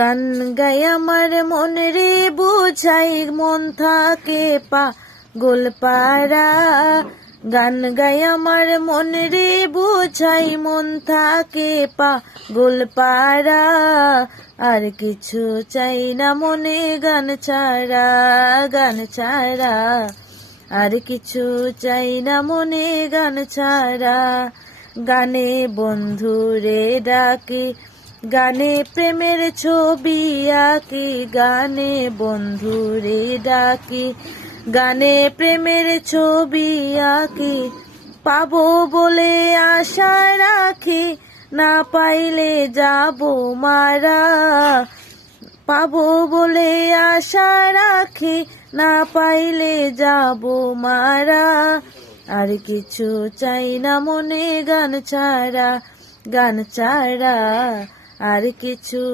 গান গাই আমার মন রে বুঝাই, মন থাকে পাগল পারা। গান গাই আমার মন রে বুঝাই, মন থাকে পাগল পারা। আর কিছু চাই না মনে গান ছাড়া, গান ছাড়া। আর কিছু চাই না মনে গান ছাড়া। গানে বন্ধুরে ডাকি, গানে প্রেমের ছবি আঁকি। গানে বন্ধুরে ডাকি, গানে প্রেমের ছবি আঁকি। পাবো বলে আশা রাখি, না পাইলে যাবো মারা। পাবো বলে আশা রাখি, না পাইলে যাবো মারা। আর কিছু চাই না মনে গান ছাড়া, গান ছাড়া। আর কিছু